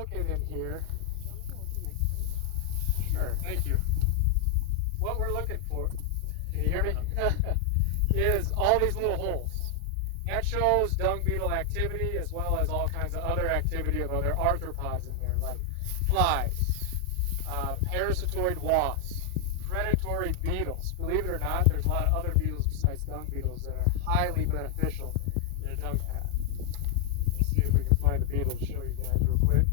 looking in here, sure, thank you. What we're looking for, can you hear me? Is all these little holes. That shows dung beetle activity as well as all kinds of other activity of other arthropods in there, like flies, parasitoid wasps, predatory beetles. Believe it or not, there's a lot of other beetles besides dung beetles that are highly beneficial in a dung pad. Let's see if we can find a beetle to show you guys real quick.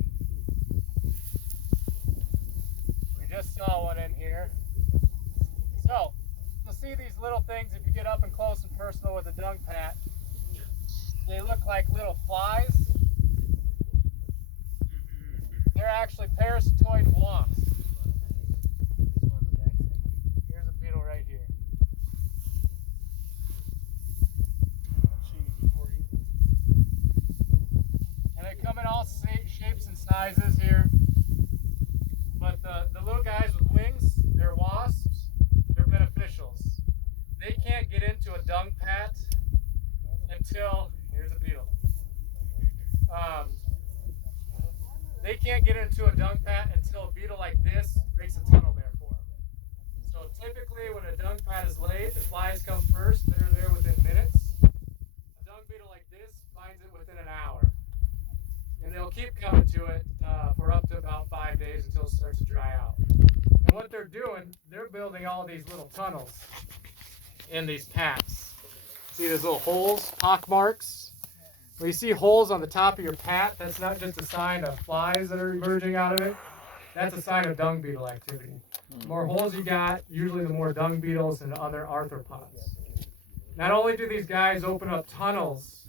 We just saw one in here. So, you'll see these little things if you get up and close and personal with a dung pat. They look like little flies. They're actually parasitoid wasps. Here's a beetle right here. And they come in all shapes and sizes here. But the little guys with wings, they're wasps, they're beneficials. They can't get into a dung pat until, here's a beetle. They can't get into a dung pat until a beetle like this makes a tunnel there for them. So typically when a dung pat is laid, the flies come first, they're there within minutes. A dung beetle like this finds it within an hour. And they'll keep coming to it for up to about 5 days until it starts to dry out. And what they're doing, they're building all these little tunnels in these pats. See those little holes, pock marks? When you see holes on the top of your pat, that's not just a sign of flies that are emerging out of it. That's a sign of dung beetle activity. The more holes you got, usually the more dung beetles and other arthropods. Not only do these guys open up tunnels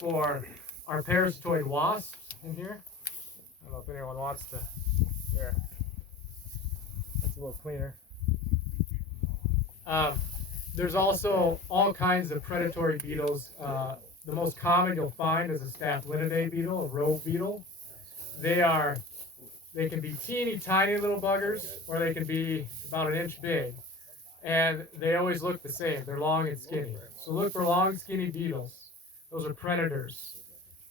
for our parasitoid wasps in here. I don't know if anyone wants to. There. That's a little cleaner. There's also all kinds of predatory beetles. The most common you'll find is a Staphylidae beetle, a rogue beetle. They can be teeny tiny little buggers, or they can be about an inch big. And they always look the same. They're long and skinny. So look for long, skinny beetles. Those are predators.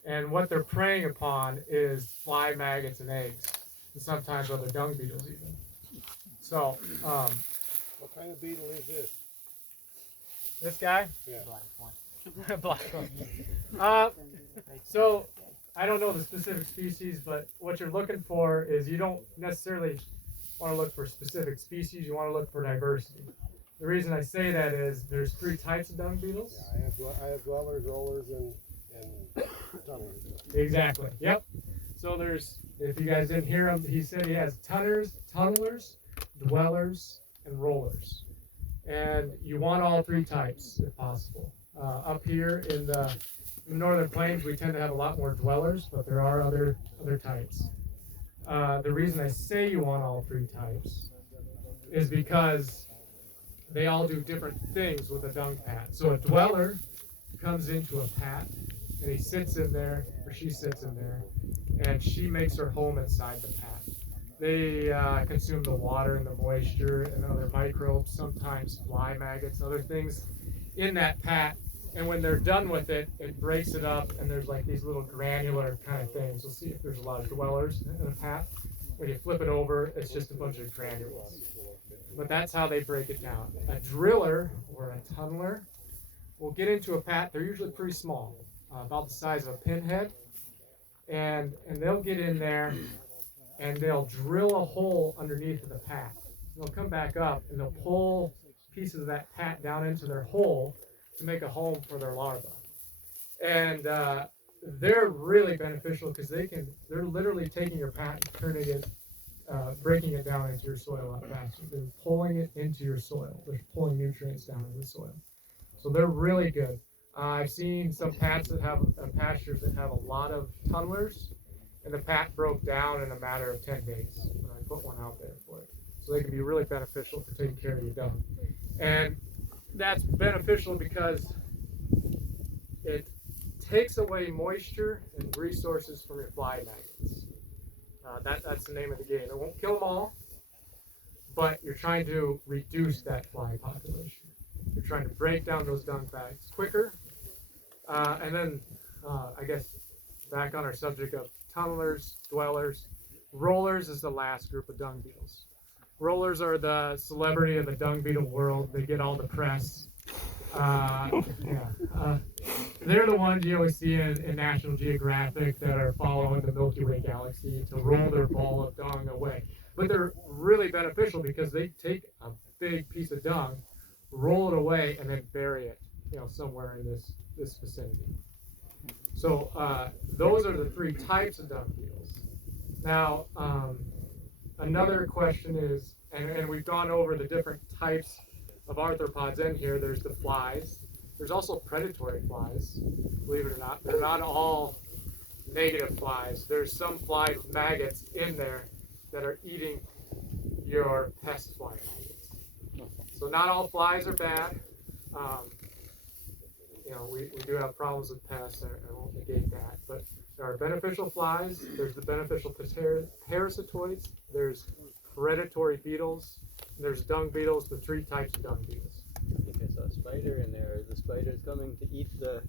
And what they're preying upon is fly maggots and eggs, and sometimes other dung beetles even. So, what kind of beetle is this? This guy? Yeah. Black one. So, I don't know the specific species, but what you're looking for is you don't necessarily want to look for specific species, you want to look for diversity. The reason I say that is there's 3 types of dung beetles. Yeah, I have dwellers, rollers, and tunnelers. Exactly. Yep. So there's, if you guys didn't hear him, he said he has tunnelers, dwellers, and rollers. And you want all 3 types if possible. Up here in the northern plains, we tend to have a lot more dwellers, but there are other types. The reason I say you want all 3 types is because they all do different things with a dung pat. So a dweller comes into a pat, and he sits in there, or she sits in there, and she makes her home inside the pat. They consume the water and the moisture and other microbes, sometimes fly maggots, other things in that pat. And when they're done with it, it breaks it up, and there's like these little granular kind of things. You'll see if there's a lot of dwellers in a pat. When you flip it over, it's just a bunch of granules. But that's how they break it down. A driller or a tunneler will get into a pat. They're usually pretty small, about the size of a pinhead, and they'll get in there and they'll drill a hole underneath of the pat. They'll come back up and they'll pull pieces of that pat down into their hole to make a home for their larvae. And they're really beneficial because they're literally taking your pat and turning it, breaking it down into your soil a lot faster. They're pulling it into your soil. They're pulling nutrients down into the soil. So they're really good. I've seen some pats that have pastures that have a lot of tunnelers, and the pat broke down in a matter of 10 days when I put one out there for it. So they can be really beneficial for taking care of your dung. And that's beneficial because it takes away moisture and resources from your fly maggots. That's the name of the game. It won't kill them all, but you're trying to reduce that fly population. You're trying to break down those dung bags quicker. And then, I guess, back on our subject of tunnelers, dwellers. Rollers is the last group of dung beetles. Rollers are the celebrity of the dung beetle world. They get all the press. They're the ones you always see in National Geographic that are following the Milky Way galaxy to roll their ball of dung away. But they're really beneficial because they take a big piece of dung, roll it away, and then bury it, somewhere in this vicinity. So those are the three types of dung beetles. Now, another question is, and we've gone over the different types of arthropods in here. There's the flies. There's also predatory flies, believe it or not. They're not all negative flies. There's some fly maggots in there that are eating your pest fly maggots. So not all flies are bad. We do have problems with pests, and I won't negate that. But there are beneficial flies. There's the beneficial parasitoids. There's predatory beetles. And there's dung beetles, the three types of dung beetles. I think I saw a spider in there. The spider's coming to eat the...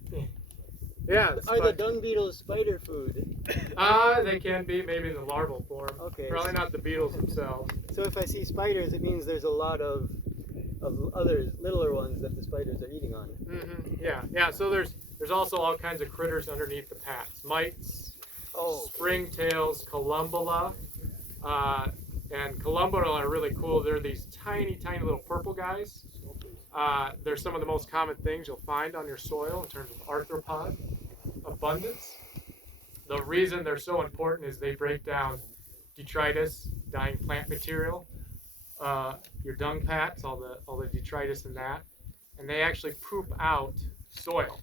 Yeah. Are the dung beetles spider food? They can be, maybe in the larval form. Okay. Probably not the beetles themselves. So if I see spiders, it means there's a lot of other littler ones that the spiders are eating on. Mm-hmm. Yeah. So there's also all kinds of critters underneath the pats. Mites, springtails, columbella. And columbella are really cool. They're these tiny, tiny little purple guys. They're some of the most common things you'll find on your soil in terms of arthropod abundance. The reason they're so important is they break down detritus, dying plant material, your dung pats, all the detritus in that, and they actually poop out soil.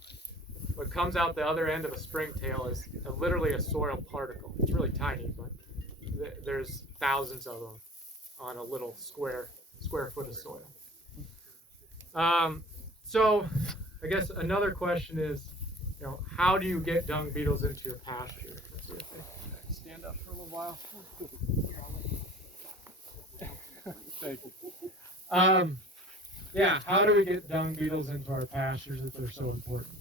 What comes out the other end of a springtail is literally a soil particle. It's really tiny, but there's thousands of them on a little square foot of soil. So I guess another question is, how do you get dung beetles into your pasture? Let's see if I Stand up for a little while. Thank you. How do we get dung beetles into our pastures if they're so important?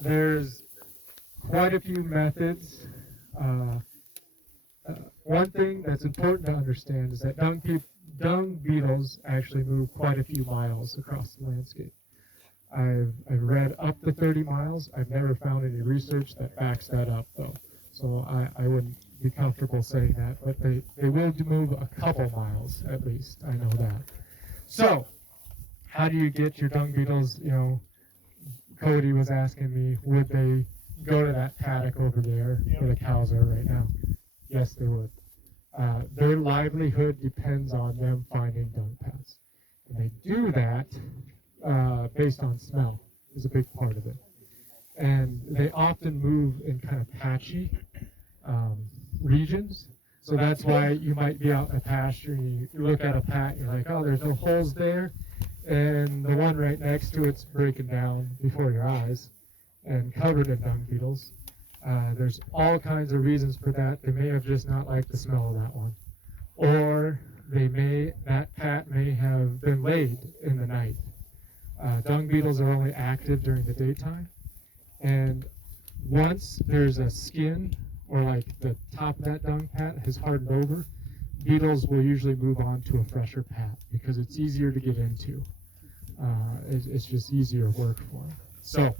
There's quite a few methods. One thing that's important to understand is that dung beetles actually move quite a few miles across the landscape. I've read up to 30 miles. I've never found any research that backs that up, though. So I wouldn't be comfortable saying that, but they will move a couple miles at least. I know that. So how do you get your dung beetles? Cody was asking me, would they go to that paddock over there where the cows are right now? Yes, they would. Their livelihood depends on them finding dung paths. And they do that based on smell is a big part of it. And they often move in kind of patchy regions. So that's why you might be out in a pasture and you look at a pat and you're like, oh, there's no holes there. And the one right next to it's breaking down before your eyes and covered in dung beetles. There's all kinds of reasons for that. They may have just not liked the smell of that one. Or that pat may have been laid in the night. Dung beetles are only active during the daytime. And once there's a skin or like the top of that dung pat has hardened over, beetles will usually move on to a fresher pat because it's easier to get into. It's just easier work for them. So,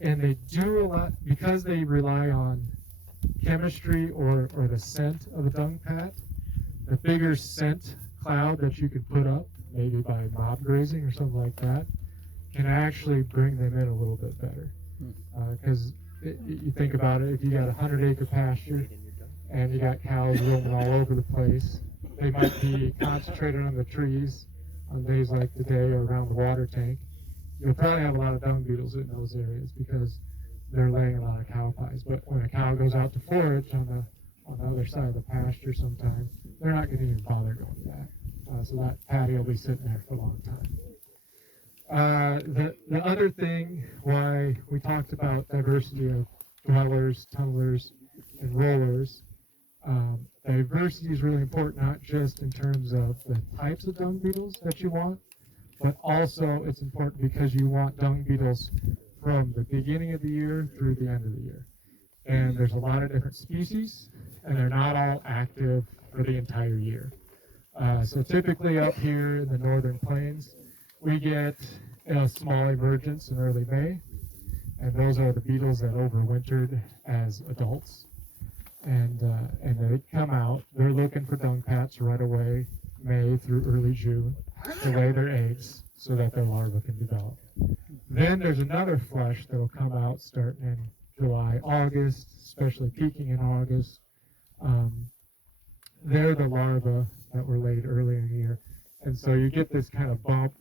and they do a lot because they rely on chemistry or the scent of a dung pat. The bigger scent cloud that you could put up, maybe by mob grazing or something like that, can actually bring them in a little bit better. Because you think about it, if you got a 100-acre pasture and you got cows roaming all over the place, they might be concentrated on the trees on days like today or around the water tank. You'll probably have a lot of dung beetles in those areas because they're laying a lot of cow pies. But when a cow goes out to forage on the other side of the pasture sometime, they're not going to even bother going back. So that patty will be sitting there for a long time. The other thing why we talked about diversity of dwellers, tunnelers, and rollers, diversity is really important, not just in terms of the types of dung beetles that you want, but also it's important because you want dung beetles from the beginning of the year through the end of the year. and there's a lot of different species, and they're not all active for the entire year. So typically up here in the northern plains, we get a small emergence in early May, and those are the beetles that overwintered as adults. And they come out, they're looking for dung pats right away, May through early June, to lay their eggs so that their larvae can develop. Then there's another flush that will come out starting in July, August, especially peaking in August. They're the larvae that were laid earlier in the year. And so you get this kind of bump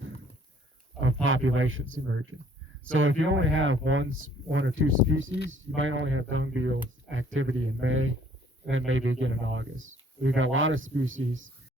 of populations emerging. So if you only have one or two species, you might only have dung beetle activity in May, and then maybe again in August. We've got a lot of species,